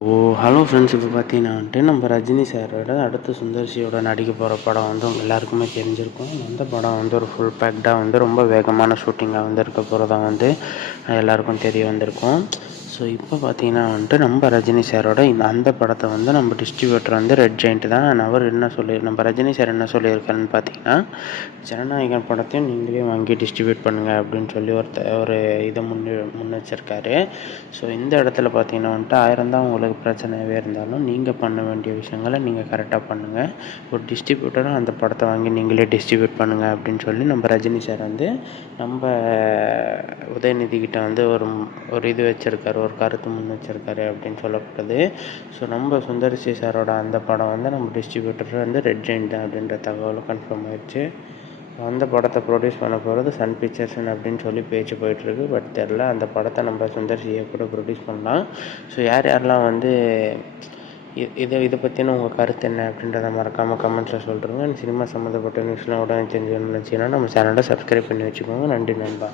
ஓ hello friends இப்போ பார்த்தீங்கன்னா வந்துட்டு நம்ம ரஜினி சாரோட அடுத்த சுந்தர்சியோட நடிக்க போகிற படம் வந்து உங்கள் எல்லாருக்குமே தெரிஞ்சிருக்கும். அந்த படம் வந்து ஒரு ஃபுல் பேக்டாக வந்து ரொம்ப வேகமான ஷூட்டிங்காக வந்து இருக்க போகிறதா வந்து எல்லாருக்கும் தெரிய வந்திருக்கும். ஸோ இப்போ பார்த்தீங்கன்னா வந்துட்டு நம்ம ரஜினி சாரோட இந்த அந்த படத்தை வந்து நம்ம டிஸ்ட்ரிபியூட்டர் வந்து ரெட் ஜெயிண்ட் தான். அவர் என்ன சொல்லி நம்ம ரஜினி சார் என்ன சொல்லியிருக்காருன்னு பார்த்தீங்கன்னா ஜனநாயகன் படத்தையும் நீங்களே வாங்கி டிஸ்ட்ரிபியூட் பண்ணுங்கள் அப்படின்னு சொல்லி ஒருத்த ஒரு இதை முன்னே முன்னெச்சிருக்காரு. ஸோ இந்த இடத்துல பார்த்தீங்கன்னா வந்துட்டு ஆயிரம் தான் உங்களுக்கு பிரச்சனையாகவே இருந்தாலும் நீங்கள் பண்ண வேண்டிய விஷயங்களை நீங்கள் கரெக்டாக பண்ணுங்கள் ஒரு டிஸ்ட்ரிபியூட்டரும் அந்த படத்தை வாங்கி நீங்களே டிஸ்ட்ரிபியூட் பண்ணுங்கள் அப்படின்னு சொல்லி நம்ம ரஜினி சார் வந்து நம்ம உதயநிதி கிட்ட வந்து ஒரு ஒரு இது வச்சுருக்காரு ஒரு கருத்து முன் வச்சுருக்காரு அப்படின்னு சொல்லப்படுது ஸோ நம்ம சுந்தரிசி சாரோட அந்த படம் வந்து நம்ம டிஸ்ட்ரிபியூட்டர் வந்து ரெட் ஜெயின் தான் அப்படின்ற தகவலும் கன்ஃபார்ம் ஆயிடுச்சு. அந்த படத்தை ப்ரொடியூஸ் பண்ண போகிறது சன் பிக்சர்ஸ் அப்படின்னு சொல்லி பேச்சு போயிட்டுருக்கு. பட் தெரில அந்த படத்தை நம்ம சுந்தர்சியை கூட ப்ரொடியூஸ் பண்ணலாம். ஸோ யார் யாரெல்லாம் வந்து இதை இதை பற்றின உங்கள் கருத்து என்ன அப்படின்றத மறக்காமல் கமெண்ட்ஸில் சொல்கிறேங்க சினிமா சம்மந்தப்பட்ட நியூஸ்லாம் உடனே தெரிஞ்சுக்கணும்னு நினச்சிங்கன்னா நம்ம சேனலை சப்ஸ்கிரைப் பண்ணி வச்சுக்கோங்க. நன்றி நண்பா.